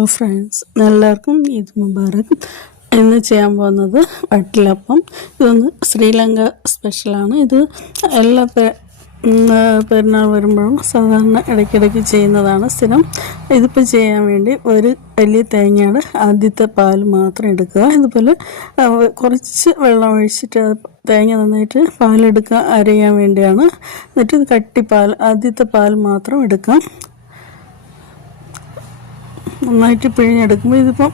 Hello friends, എല്ലാവർക്കും ഈദ് മുബാറക്. ഇന്ന് ചെയ്യാൻ പോകുന്നത് വട്ടിലപ്പം. ഇതൊന്ന് ശ്രീലങ്ക സ്പെഷ്യലാണ്. ഇത് എല്ലാ പെരുന്നാൾ വരുമ്പോഴും സാധാരണ ഇടയ്ക്കിടയ്ക്ക് ചെയ്യുന്നതാണ് സ്ഥിരം. ഇതിപ്പോൾ ചെയ്യാൻ വേണ്ടി ഒരു വലിയ തേങ്ങയുടെ ആദ്യത്തെ പാൽ മാത്രം എടുക്കുക. ഇതുപോലെ കുറച്ച് വെള്ളം ഒഴിച്ചിട്ട് തേങ്ങ നന്നായിട്ട് പാലെടുക്കുക, അരയാൻ വേണ്ടിയാണ്. എന്നിട്ട് ഇത് കട്ടിപ്പാൽ, ആദ്യത്തെ പാൽ മാത്രം എടുക്കാം. നന്നായിട്ട് പിഴിഞ്ഞെടുക്കുമ്പോൾ ഇതിപ്പം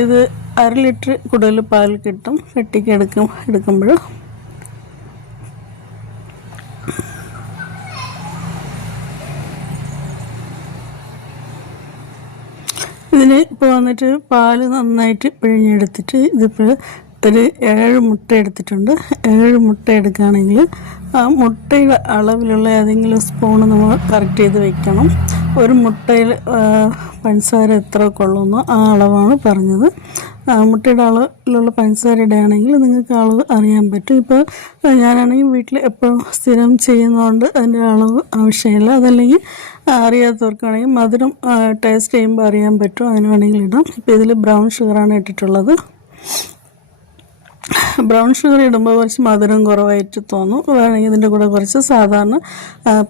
ഇത് 1/2 ലിറ്റർ കൂടുതൽ പാൽ കിട്ടും കട്ടിക്ക് എടുക്കുമ്പോൾ. ഇതിന് ഇപ്പോൾ വന്നിട്ട് പാൽ നന്നായിട്ട് പിഴിഞ്ഞെടുത്തിട്ട് ഇതിപ്പോൾ ഒരു 7 മുട്ട എടുത്തിട്ടുണ്ട്. 7 മുട്ട എടുക്കുകയാണെങ്കിൽ ആ മുട്ടയുടെ അളവിലുള്ള ഏതെങ്കിലും സ്പൂണ് നമ്മൾ കറക്റ്റ് ചെയ്ത് വെക്കണം. ഒരു മുട്ടയിൽ പഞ്ചസാര എത്ര കൊള്ളുന്നോ ആ അളവാണ് പറഞ്ഞത്. മുട്ടയുടെ അളവിലുള്ള പഞ്ചസാര ഇടുകയാണെങ്കിൽ നിങ്ങൾക്ക് അളവ് അറിയാൻ പറ്റും. ഇപ്പോൾ ഞാനാണെങ്കിൽ വീട്ടിൽ എപ്പോഴും സ്ഥിരം ചെയ്യുന്നതുകൊണ്ട് അതിൻ്റെ അളവ് ആവശ്യമില്ല. അതല്ലെങ്കിൽ അറിയാത്തവർക്കാണെങ്കിൽ മധുരം ടേസ്റ്റ് ചെയ്യുമ്പോൾ അറിയാൻ പറ്റും, അതിന് വേണമെങ്കിൽ ഇടാം. ഇപ്പോൾ ഇതിൽ ബ്രൗൺ ഷുഗറാണ് ഇട്ടിട്ടുള്ളത്. ബ്രൗൺ ഷുഗർ ഇടുമ്പോൾ കുറച്ച് മധുരം കുറവായിട്ട് തോന്നും. വേണമെങ്കിൽ ഇതിൻ്റെ കൂടെ കുറച്ച് സാധാരണ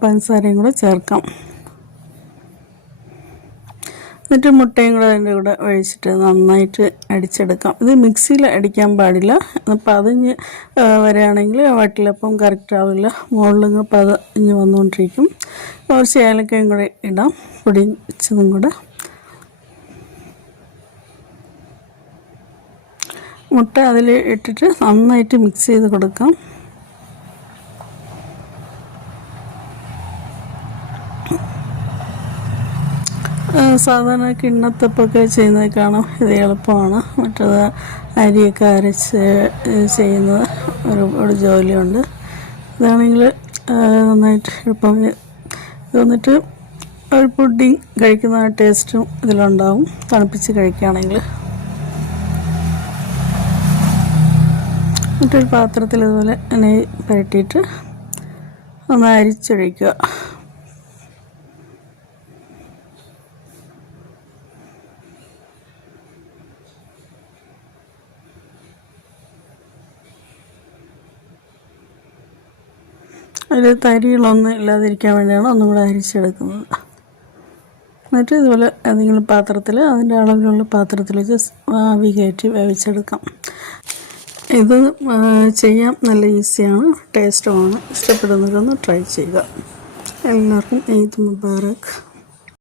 പഞ്ചസാരയും കൂടെ ചേർക്കാം. എന്നിട്ട് മുട്ടയും കൂടെ അതിൻ്റെ കൂടെ ഒഴിച്ചിട്ട് നന്നായിട്ട് അടിച്ചെടുക്കാം. ഇത് മിക്സിയിൽ അടിക്കാൻ പാടില്ല. പതഞ്ഞ് വരികയാണെങ്കിൽ വട്ടിലപ്പം കറക്റ്റ് ആവില്ല, മുകളിൽ പതഞ്ഞ് വന്നുകൊണ്ടിരിക്കും. കുറച്ച് ഏലക്കയും കൂടെ ഇടാം, പൊടിച്ചതും കൂടെ. മുട്ട അതിൽ ഇട്ടിട്ട് നന്നായിട്ട് മിക്സ് ചെയ്ത് കൊടുക്കാം. സാധാരണ കിണ്ണത്തപ്പൊക്കെ ചെയ്യുന്നത് കാണാം. ഇത് എളുപ്പമാണ്. മറ്റേത് അരിയൊക്കെ അരച്ച് ചെയ്യുന്നത് ഒരുപാട് ജോലിയുണ്ട്. ഇതാണെങ്കിൽ നന്നായിട്ട് എളുപ്പം. ഇത് വന്നിട്ട് ഒരു പുഡിങ് കഴിക്കുന്ന ടേസ്റ്റും ഇതിലുണ്ടാവും തണുപ്പിച്ച് കഴിക്കുകയാണെങ്കിൽ. എന്നിട്ടൊരു പാത്രത്തിൽ ഇതുപോലെ നെയ്യ് പുരട്ടിയിട്ട് ഒന്ന് അരിച്ചൊഴിക്കുക. അതിൽ തരികളൊന്നും ഇല്ലാതിരിക്കാൻ വേണ്ടിയാണ് ഒന്നും കൂടെ അരിച്ചെടുക്കുന്നത്. എന്നിട്ട് ഇതുപോലെ ഏതെങ്കിലും പാത്രത്തിൽ, അതിൻ്റെ അളവിലുള്ള പാത്രത്തിൽ വെച്ച് ആവി കയറ്റി വേവിച്ചെടുക്കാം. ഇത് ചെയ്യാൻ നല്ല ഈസിയാണ്, ടേസ്റ്റുമാണ്. ഇഷ്ടപ്പെടുന്നവരൊന്ന് ട്രൈ ചെയ്യുക. എല്ലാവർക്കും ഈദ് മുബാറക്.